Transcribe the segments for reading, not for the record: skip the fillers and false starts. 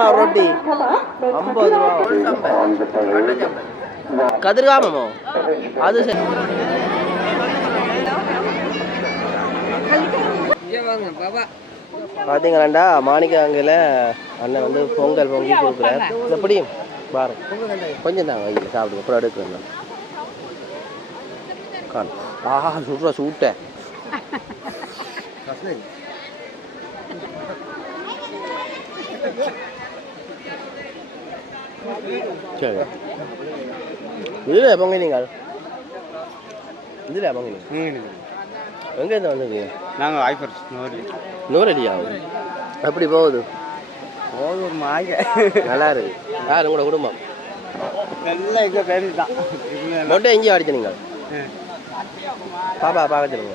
எவ்வளோமா ரொட்டி? 50 ரூபா. கதிர்காமமோ அது சரி. பார்த்தீங்களாண்டா மாணிக்காங்கில் அண்ணன் வந்து பொங்கல் பொங்கி கொடுக்குறார். எப்படி பாரு கொஞ்சம் தான் வைக்கல சாப்பிடுங்க அப்புறம் எடுக்கிறேன். காணும் ஆஹா சுடுற சூட்டை சரி இதில் பொங்க நீங்கள் இதில் பொங்க எங்கேருந்து வந்துருக்கீங்க? நாங்கள் ஐஃபர் நூறடியா எப்படி போகுது? போகுது ஒரு மாய நல்லா இருக்கு. யார் உங்களோட குடும்பம்? எல்லாம் எங்கள் பேரு தான். மொட்டை எங்கேயும் அடிச்சு நீங்கள் பாப்பா பார்த்துருங்க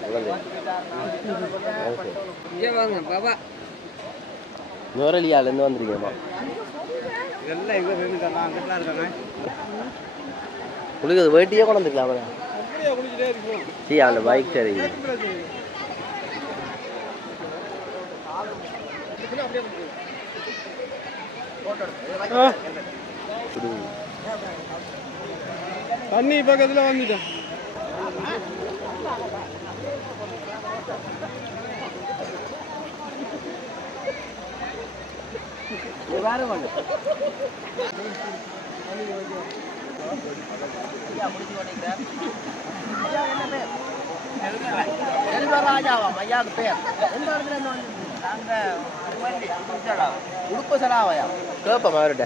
பாபா நுரலியாலேருந்து வந்துருக்கீங்கம்மா. எல்லாம் எங்கள் பேரு தான். அங்கெல்லாம் இருக்காங்க. உங்களுக்கு வேட்டியே கொண்டு வந்துக்கலாமா? சரி அந்த பைக் சரி தண்ணி பக்கத்தில் வந்துட்டேன். செல்வராஜாவாம் ஐயாவுக்கு பேர். உடுப்பு செலாவையா கேட்போம் அவர்கிட்ட.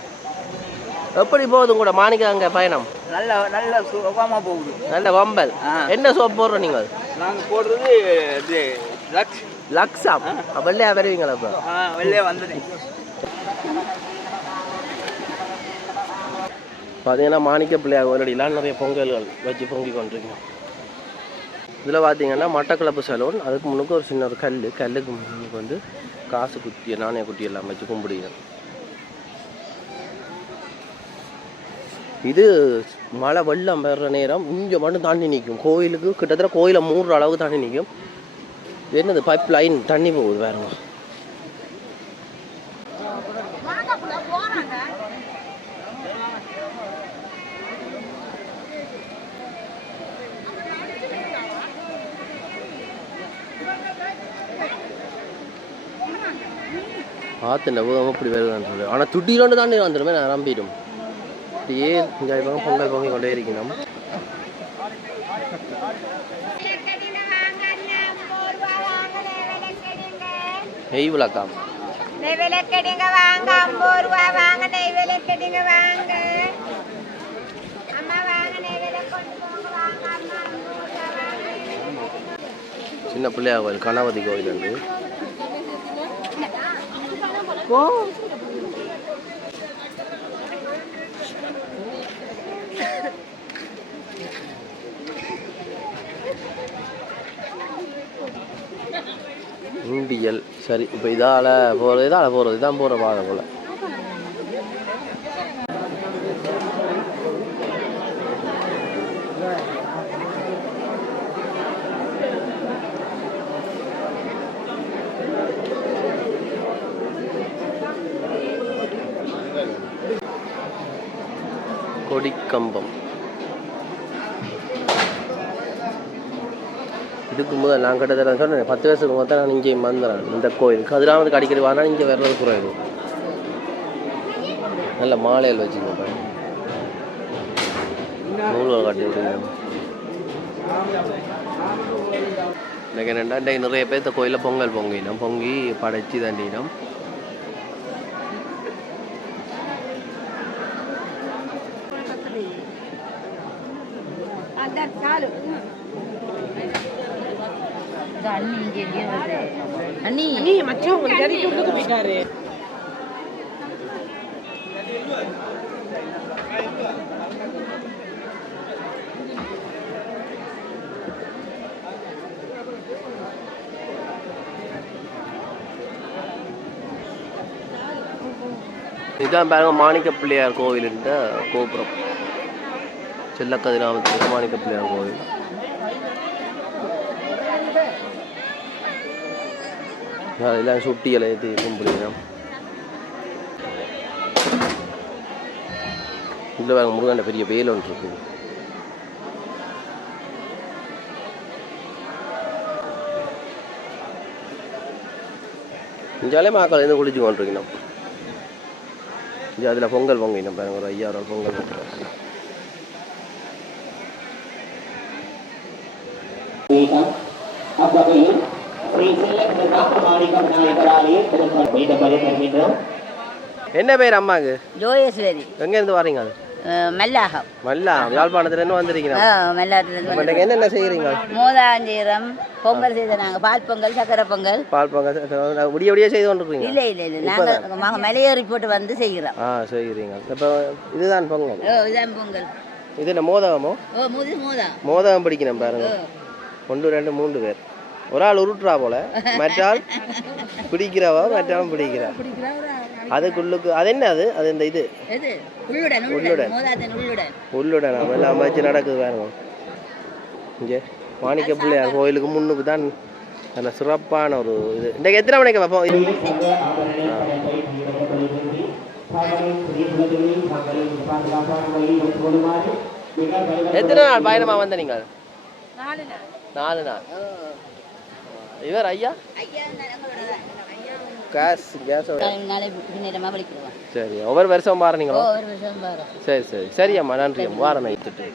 எப்படி போகுது கூட மாணிக்க அங்கே பயணம்? நல்ல நல்ல சுகமாக போகுது. நல்ல வம்பல். என்ன சோப் போடுறோம் நீங்கள்? நாங்கள் போடுறது இது லக்ஸ். லக்ஸா? வெள்ளையா வருவீங்களா? இப்போ வெள்ளையா வந்துட்டேன். பார்த்தீங்கன்னா மாணிக்க பிள்ளையா கோயிலடிலாம் நிறைய பொங்கல்கள் வச்சு பொங்கி கொண்டிருக்கோம். இதில் பார்த்தீங்கன்னா மட்டக்களப்பு சலூன். அதுக்கு முன்னுக்கு ஒரு சின்ன ஒரு கல்லுக்கு முன்னுக்கு வந்து காசு குட்டி நாணய குட்டி எல்லாம் வச்சு கும்பிடுங்க. இது மழை வெள்ளம் பெற நேரம் இங்கே மட்டும் தண்ணி நிற்கும். கோயிலுக்கு கிட்டத்தட்ட கோயிலை மூடுற அளவுக்கு தண்ணி நிற்கும். என்னது பைப் லைன் தண்ணி போகுது வேறுங்க. ஆற்றுல வேகம் இப்படி வருதுன்னு சொல்லி. ஆனால் துட்டியிலோண்டு தாண்டி வந்துடுமே நான் நம்பிடும். அப்படியே இங்கே பொங்கல் பொங்கி கொண்டே இருக்கணும். நெய் விளக்காம் சின்ன பிள்ளையா கோயில் கணபதி கோயில் வந்து உண்டியல். சரி இப்போ இதால் போகிறது இதான் போகிற பாதை போல். கொடிக்கம்பம். இதுக்கு முதல் நான் கிட்டத்தட்ட சொன்னேன் 10 வருஷத்துக்கு முதல் நான் இங்கேயும் வந்துடுறேன். இந்த கோயிலுக்கு அதிலாவது அடிக்கடி வானா இங்கே வர்றது குறையும். நல்ல மாலையில் வச்சுக்கோங்க. நூல்கள் கட்டி விடுங்க. எனக்கு என்னென்னா இன்றைக்கு நிறைய பேர் இந்த கோயிலில் பொங்கல் பொங்கினோம். பொங்கி படைச்சி தண்டினோம். அண்ணி மச்சவங்க போயிட்டாரு. இதுதான் பாருங்க மாணிக்க பிள்ளையார் கோவிலுன்ற கோபுரம். செல்லக்கதிராமத்தில் மாணிக்க பிள்ளையார் கோவில். அதெல்லாம் சுட்டிகளை ஏற்றி கும்பிடுகிறோம். இதில் வேறு முருகன் பெரிய வேல் ஒன்று இருக்குது. இஞ்சாலே மாக்கள் எதுவும் குளிச்சு கொண்டிருக்கணும். இங்கே அதில் பொங்கல் பொங்கினோம் பாருங்க, ஒரு 5000 பொங்கல் கொடுத்துருவோம். என்ன பேர் அம்மாக்கு? ஜோயேஸ்வரி. எங்கேருந்து வரீங்க? அது மல்லாகம். மல்லாகம் யாழ்ப்பாணத்துலேருந்து வந்திருக்கீங்க. மல்லாகத்துலேருந்து. என்னென்ன செய்கிறீங்க? மோதாஞ்சீரம் பொங்கல் செய்த நாங்கள் பால் பொங்கல் சக்கரை பொங்கல். பால் பொங்கல் விடிய விடிய செய்து கொண்டிருக்கீங்க? இல்லை இல்லை இல்லை, நாங்கள் மலையேறி போட்டு வந்து செய்கிறோம். செய்கிறீங்க. இப்போ இதுதான் பொங்கல். இதுதான் பொங்கல். இது என்ன மோதகமோ? மோதகம் பிடிக்கணும் பாருங்க. 1 2 3 பேர். ஒரு ஆள் உருட்டுறா போல, மற்றால் பிடிக்கிறவா, மற்றாலும் பிடிக்கிறா. அதுக்குள்ளுக்கு அது என்ன? அது இந்த இது உள்ளுடன் எல்லாம் வச்சு நடக்குது பாருங்க. இங்கே மாணிக்க பிள்ளையார் கோயிலுக்கு முன்னுக்கு தான் நல்ல சிறப்பான ஒரு இது. இன்றைக்கு எத்தனை மணிக்கு பார்ப்போம்? எத்தனை நாள் பயணமாக வந்த நீங்கள்? 4 நாள். இவர் ஐயா சரி, ஒவ்வொரு வருஷம் பாருங்களோ? சரி சரி சரி அம்மா, நன்றி அம்மா. வாரம் நைட்டுட்டு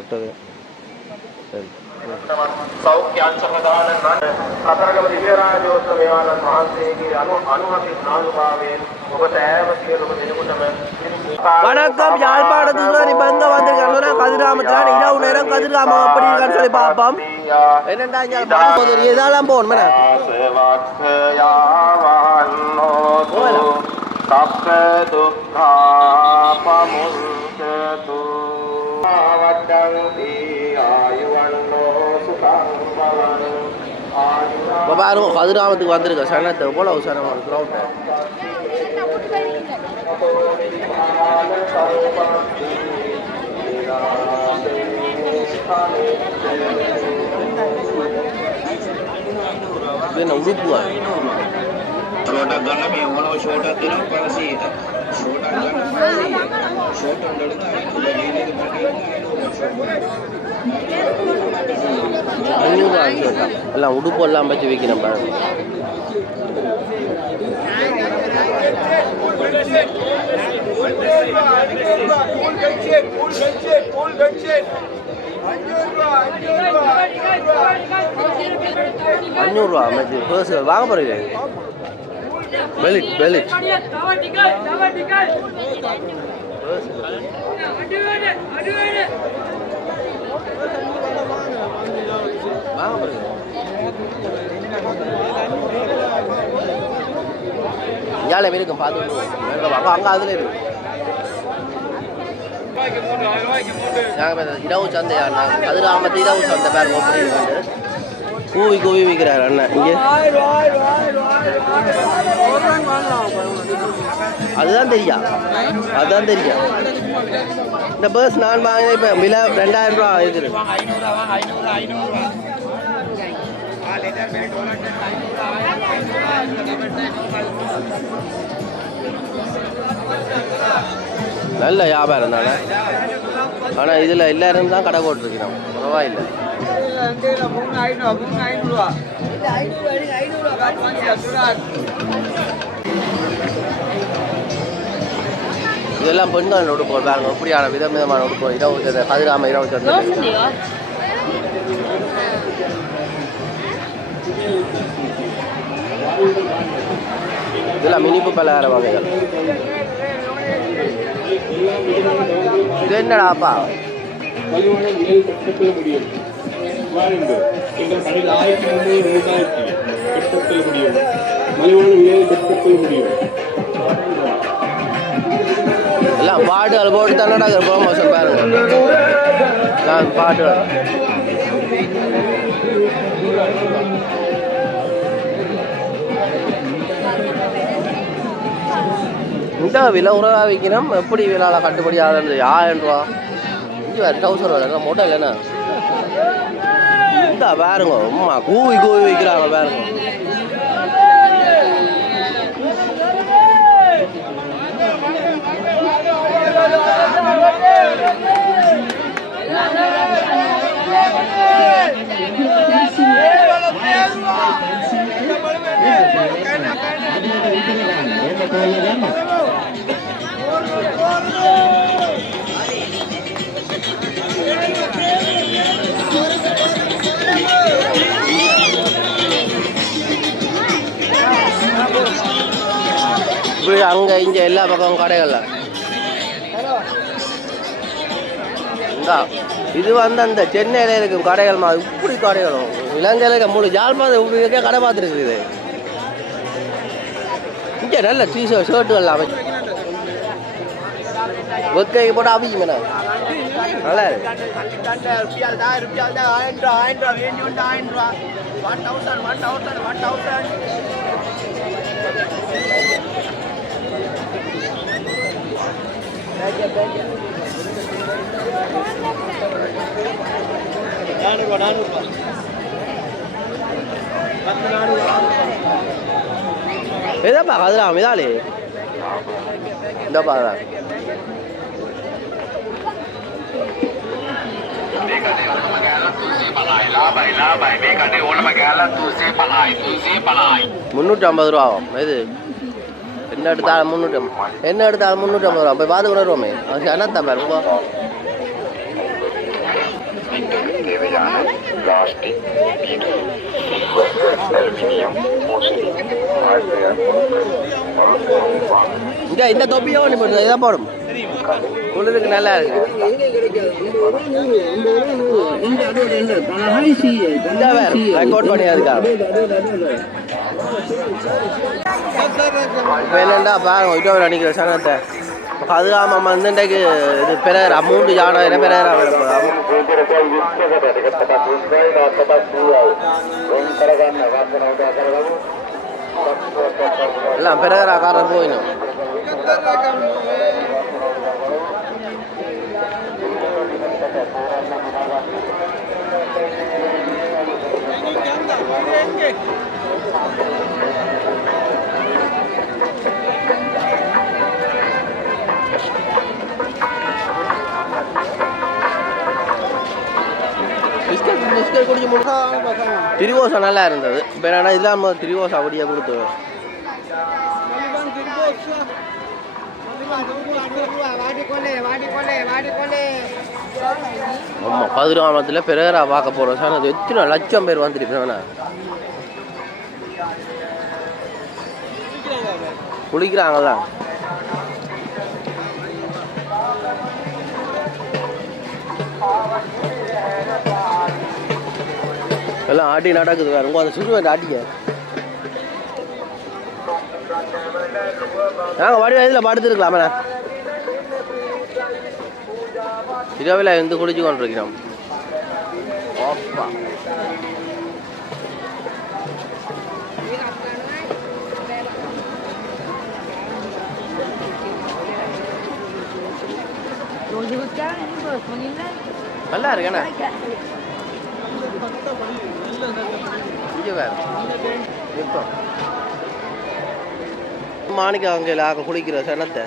ஒட்டது. சரி வணக்கம். யாழ்ப்பாணத்துக்கு இப்போ எங்கே வந்திருக்காங்கன்னா கதிராமத்தில் இரவு நேரம் கதிராமம் அப்படி இருக்கான்னு சொல்லி பார்ப்போம். என்னண்டா இதெல்லாம் போகணும். பாருங்க கதிராமத்துக்கு வந்திருக்க சனத்தை போல அவசரமாக இருக்கிறோம். என்ன உடுப்புவா? எல்லாம் உடுப்பு எல்லாம் வச்சு வைக்கணும் பாருங்க. ₹500 பேர்ஸ் வாங்க போறீங்க. பெலிட் பெலிட் வாங்க போறீங்க. ஏழை இருக்கும் பார்த்து அங்கே அதில் இருக்கு. இரவு சந்தையா? கதிராமத்து இரவு சந்தை பேர் ஓப்பனிங் கூவி கூவி விற்கிறார் அண்ணன் இங்கே. அதுதான் தெரியா, அதுதான் தெரியா. இந்த பஸ் நான் வாங்கின இப்போ விலை ₹2000 இருக்குது. நல்ல வியாபாரம் தானே. ஆனால் இதில் எல்லாரும் தான் கடை போட்டுருக்கிறோம். பரவாயில்லை. இதெல்லாம் பெண்கள் உடுப்போம் பாருங்க. எப்படியான விதமான உடுப்போம். இரவு கதிராம இரவு சந்தை. இதெல்லாம் இனிப்பு பலகார வகைகள். இது என்னடாப்பா? எல்லாம் பாட்டுகள் போட்டு தானடா ப்ரோமோஷன் பாருங்க. பாட்டுகள் இந்த விலை உறவா விற்கணும். எப்படி விழாவில் கட்டுப்படி ஆகுது? ₹1000 இங்கே வேறு டவுசர் வேறு மொட்டை இல்லைண்ணா இந்த பாருங்க அம்மா கூவி கூவி வைக்கிறாங்க பாருங்க இப்படி அங்கே இங்கே எல்லா பக்கம் கடைகள்ல இது வந்து அந்த சென்னையில் இருக்கும் கடைகள் மாதிரி இப்படி கடைகளும் இலங்கையில் இருக்க மூணு ஜால்மாத இப்படி இருக்க கடை பார்த்துருக்குது இங்கே நல்ல ஷர்ட்டுகள்லாம் வெக்கைக்கு போட்டு அவிக்குமேண்ணா நல்லா எதாப்பா அதெல்லாம் இதாலே இந்தப்பா அதான் ₹350 ஆகும் இது என்ன எடுத்தாலும் 350 என்ன எடுத்தாலும் 350 ரூபா போய் பார்த்து கூட வருவோமே அது என்னத்தான் பாருங்க இந்த தொப்பியோ நீ போடுறது இதான் போடும் குளிருக்கு நல்லா இருக்கு ரெக்கார்ட் பண்ணி அதுக்காக இப்போ என்னண்டா பாருங்க விட்டோவர் அடிக்கிற சனத்தை அதுக்காம வந்து இன்றைக்கு இது பெறா 3 ஜானம் பெறா எல்லாம் பெறா காரணம் போயிடும் திரிவோசா நல்லா இருந்தது இப்போ என்னன்னா இல்லாமல் திரிவோசா அப்படியே கொடுத்து ஆமாம் 11ஆமத்தில் பெரேரா பார்க்க போகிறோம் சார் அது எத்தனை லட்சம் பேர் வந்துருப்பேன் குளிக்கிறாங்களா எல்லாம் ஆட்டி நடக்குது வேறு உங்க அதை சுடு வேண்டாம் ஆட்டிக்க நாங்கள் வடி வயதில் படுத்துருக்கலாமே இரவில் இருந்து குடிச்சு கொண்டிருக்கிறோம் ஓப்பா நல்லா இருக்கேண்ணா இங்கே வேறு இப்போ மாணிக்க அங்கே குளிக்கிற சனத்தை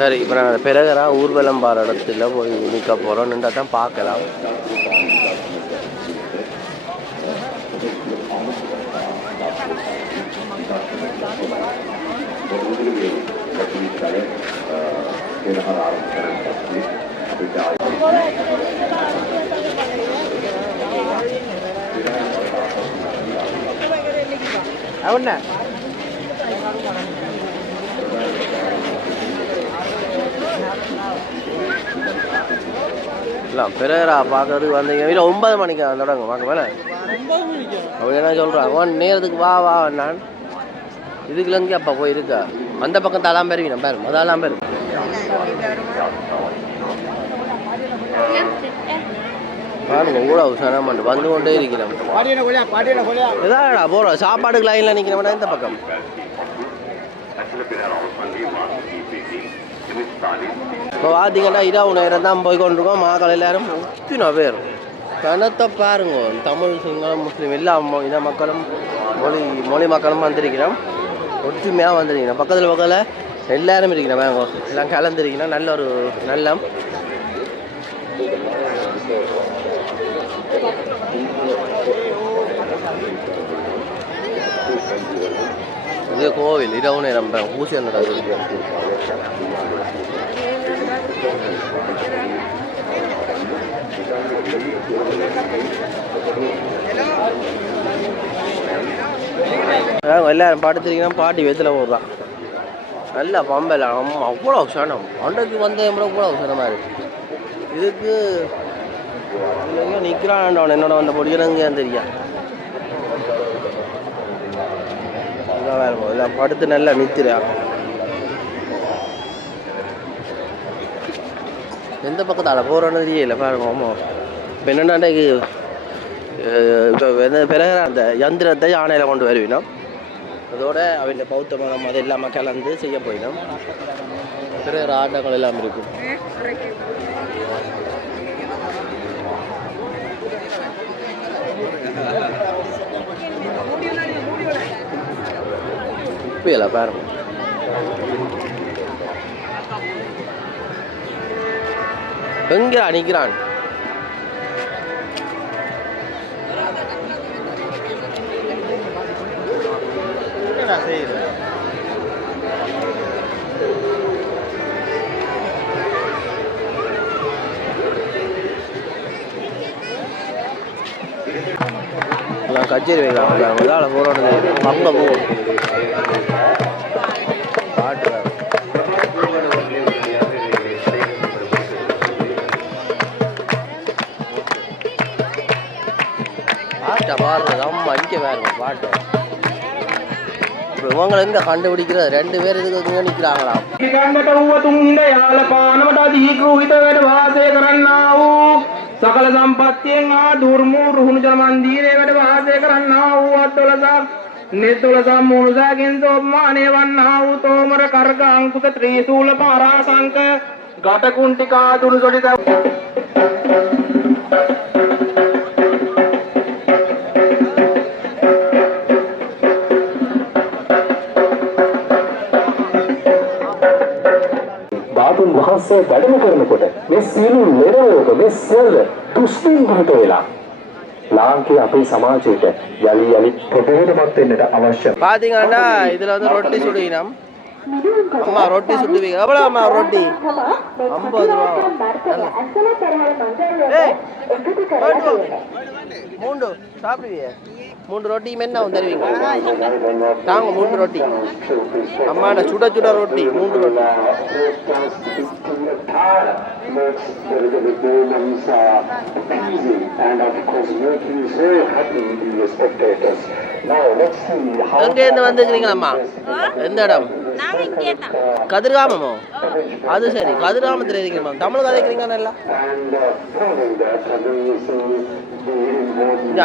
சரி இப்போ நாங்கள் பெரேரா ஊர்வலம் பார இடத்துல போய் நிற்க போகிறோம் நின்றா தான் பார்க்கலாம் அவன இல்லை பெரேரா பார்க்கறதுக்கு வந்தீங்க இல்லை 9 மணிக்கு தொடங்க பார்க்க மேலே அப்படி என்ன சொல்கிறான் அவன் நேரத்துக்கு வா வா நான் இதுக்குள்ள எங்கே அப்பா போயிருக்கா அந்த பக்கம் தலாம் பெறுவீங்க பாரு அதெல்லாம் பெறும் பாருங்க கூட அவசரம் வந்து கொண்டே இருக்கிறோம் எதாடா போகிறோம் சாப்பாடுக்கு லைனில் நிற்கிறோம்னா இந்த பக்கம் இப்போ பார்த்தீங்கன்னா இரவு நேரம் தான் போய் கொண்டிருக்கோம் மக்கள் எல்லாரும் ஒத்தினா பேர் கணத்தை பாருங்க தமிழ் சிங்களம் முஸ்லீம் எல்லா இன மக்களும் மொழி மக்களும் வந்திருக்கிறோம் ஒற்றுமையாக வந்திருக்கிறோம் பக்கத்தில் எல்லாரும் இருக்கிறோம் வாங்க எல்லாம் கலந்துருக்கிறோம் நல்ல ஒரு நல்லம் இது கோவில் இரவு நேரம் பூசி நடக்குது எல்லாரும் படுத்துருக்கீங்கன்னா பாட்டி வெத்தில் போடுறான் நல்லா பம்பல் அவ்வளோ அவசரம் அன்றைக்கு வந்த கூட அவசரமாக இருக்குது இதுக்கு இல்லைங்க நிற்கிறான் அவன் என்னோட வந்த பொடிக்கிறங்க தெரியா எல்லாம் படுத்து நல்லா நிற்கிறான் எந்த பக்கத்தால் போகிறோன்னு தெரியல பாருங்க ஆமாம் இப்போ என்னென்னாக்கு இப்போ பிறகு அந்த யந்திரத்தை யானையில் கொண்டு வருவினோம் அதோட அவங்க பௌத்த மதம் அது இல்லாமல் கலந்து செய்ய போயிடும் பிறகு ஆட்டங்கள் எல்லாம் இருக்கும் இப்ப பாருங்க எங்க நிற்கிறான் கச்சேரி வைக்கலாம் இதால போறோம் அங்க போகும் பாட்டு பாட்டை பாடுறது அம்மா இங்கே பாருங்க பாட்டு இவங்களை எங்க கண்டுபிடிக்கிறது ரெண்டு பேர் இதுக்கு நிற்கிறாங்களாம் සකල සම්පත්තියෙන් දුර්මු රුහුණු ජල මන්දිරයකට වාසය කරන්නා වූ අත්වලසක් නිත්වලසක් මූණසකින් සෝපමානය වන්නා වූ තෝමර කරක අංකුක ත්‍රිශූල පාරාසංක ගටකුන්ටිකා දුරු සොටිත ධාතුන් වහන්සේ වැඩම කරනකොට මේ සීලු ලෙරවක මේ සෙල් දුස්තින් ගත වෙලා ලාංකික අපේ සමාජයට යලි යලි ප්‍රබෝධමත් වෙන්නට අවශ්‍ය. பாத்தீங்கன்னா இதுல வந்து ரொட்டி சுடுவினம் அம்மா ரொட்டி சுடுவீங்க எவ்வளவு அம்மா ரொட்டி 50 ரூபா மூன்று சாப்பிடுவீங்க 3 ரொட்டி என்ன தருவீங்க தாங்க 3 ரொட்டி அம்மா சுட சுட ரொட்டி 3 ரொட்டி எங்க இருந்து வந்துக்கிறீங்க அம்மா எந்த இடம் கதிர்காமமோ அது சரி கதிர்காமத்தில் இருக்கிறோம் தமிழ் கதைக்கிறீங்க நல்லா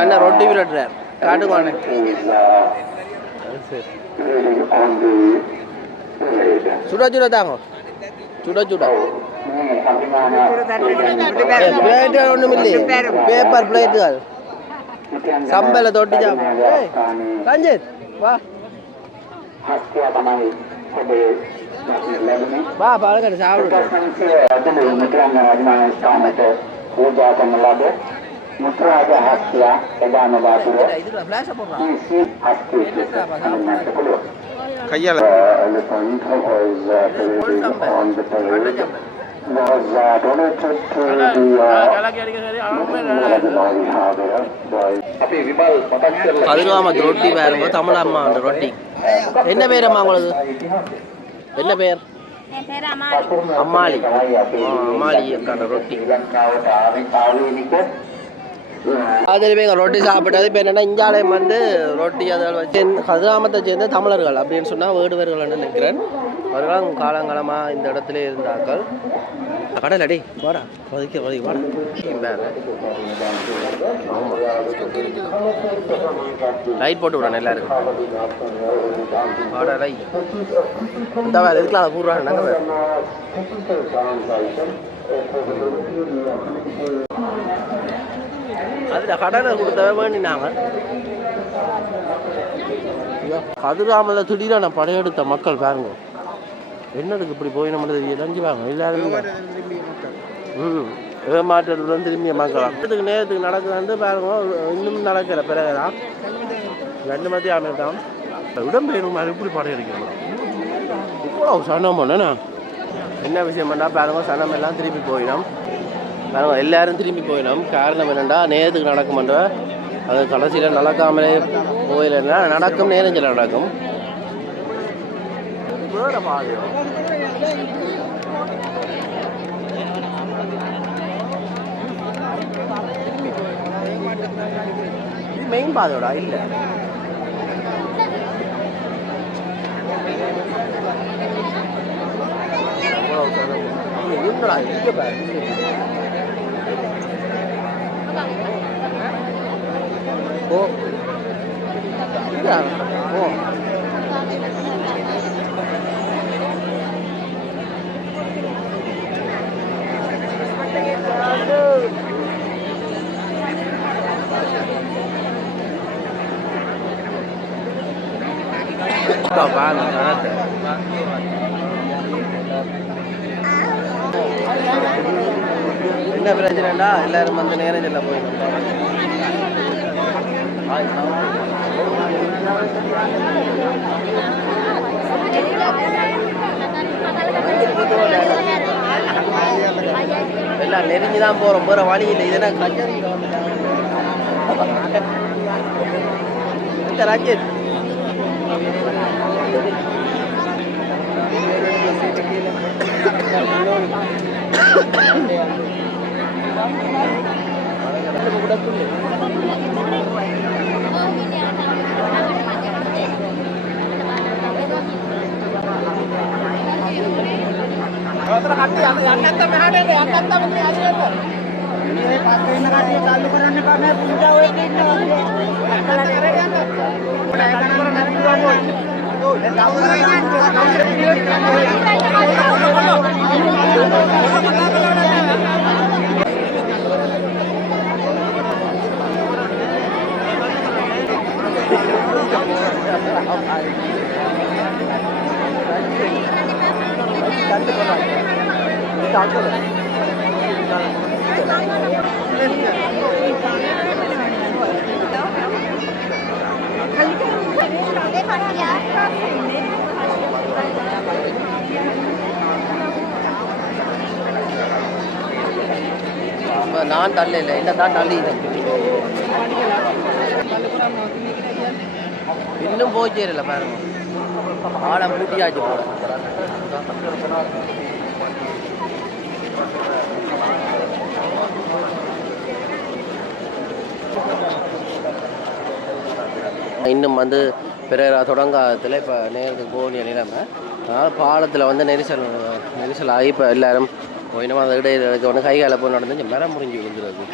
அண்ணா ரொட்டி விரட்டுறார் காட்டுவானே சுட சுட தாங்க சுட சுட பிளேட் ஒன்றும் இல்லையே பேப்பர் பிளேட்டுகள் சம்பள தொட்டி சாப்பிடு ரஞ்சித் வா வா பழக்கடை சாப்பிடு கையால கதிர்காமத்து ரொட்டி வேறுங்க தமிழ் அம்மா ரொட்டி என்ன பேர் அம்மா உங்களுக்கு என்ன பேர் அம்மாளி அம்மாளி அக்கான ரொட்டி அதுலேயுமே எங்கள் ரொட்டி சாப்பிட்டது இப்போ என்னென்னா இஞ்சாலயம் வந்து ரொட்டி அதை வச்சு கதிராமத்தை சேர்ந்த தமிழர்கள் அப்படின்னு சொன்னால் வேடுவர்கள் நினைக்கிறேன். அவர்கள் காலங்காலமாக இந்த இடத்துல இருந்தார்கள். கடல் அடி வாடா ஒதுக்கி வாடா லைட் போட்டு விடணும் எல்லாருக்கும். வாடா லை இந்த வேறு எதுக்குலாம் அதை கூடுறாங்க நாங்கள் வேறு அதில் கடனை கொடுத்தவே வேண்டினாங்க. கதிராமல திடீரான படையெடுத்த மக்கள் பாருங்க என்னதுக்கு இப்படி போய் நம்ம தெரிஞ்சுவாங்க எல்லாருமே. ஏமாற்றத்துடன் திரும்பிய மக்கள் அதுக்கு நேரத்துக்கு நடக்குதான்னு பாருங்க. இன்னும் நடக்கிற பிறகுதான் 2 மணி ஆமிட்டான் இடம்பெயரும் மாதிரி இப்படி படையெடுக்கணும். இவ்வளோ சனம் பண்ணேண்ணா என்ன விஷயம் பண்ணால் பாருங்க சனம் எல்லாம் திரும்பி போயிடும். பாருங்க எல்லாரும் திரும்பி போயிடும். காரணம் என்னென்னா நேரத்துக்கு நடக்கும்ன்ற அது கடைசியில் நடக்காமலே போயிலன்னா நடக்கும் நேரஞ்சில் நடக்கும். வேற பாதையும் இது மெயின் பாதையோடா இல்லை இருந்தடா இங்கே பாரு ஓ ஓ என்ன பிரச்சனைடா எல்லாரும் வந்து நேரஞ்சில் போயிடும். எல்லாம் நெருங்கிதான் போறோம். போற வழி இல்லை. இதெல்லாம் கஞ்சரி ரஞ்சித் நான் தள்ள இல்லை இந்த தான் தள்ளி இன்னும் போய் சேரல பாருங்க. ஆளை பூட்டியாச்சு போல. இன்னும் வந்து பிறகு தொடங்காலத்தில் இப்போ நேரத்துக்கு போக வேண்டிய நிலைமை. அதனால் பாலத்தில் வந்து நெரிசல் ஆகி இப்போ எல்லோரும் இன்னும் அந்த இடையில இருக்க ஒன்று கை காலை போய் நடந்து மரம் முறிஞ்சு விழுந்துருது.